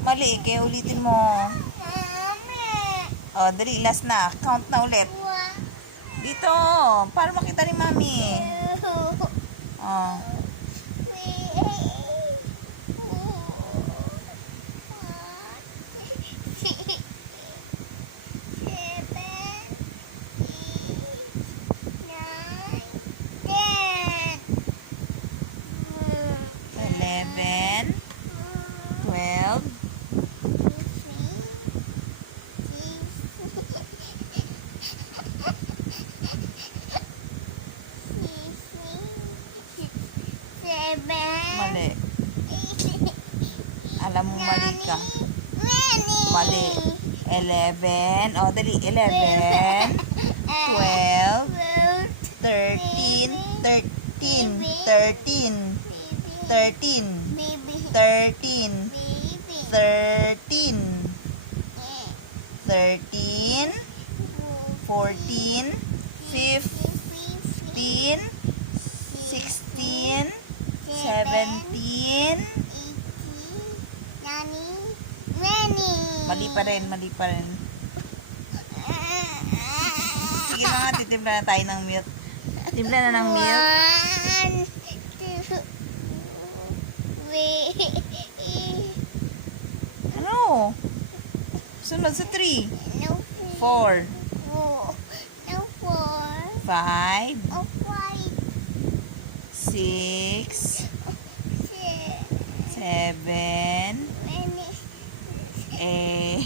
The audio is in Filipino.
Mali, kaya ulitin mo. O, dali, last na. Count na ulit. Dito, para makita ni Mami. O. Eleven, 12, 7. mali. Alam mo mali ka. Mali. 11, o dali, 11, 12, 13, 13, 13, 13, 13, 13, 13, 14, 15, 16, 17. Mali pa rin, mali pa rin. Sige na nga, titimpla na tayo ng milk. Timpla na ng milk. 1, 2, 3. Ano? Sunod sa 3. 4, 5, 6, 7, 8,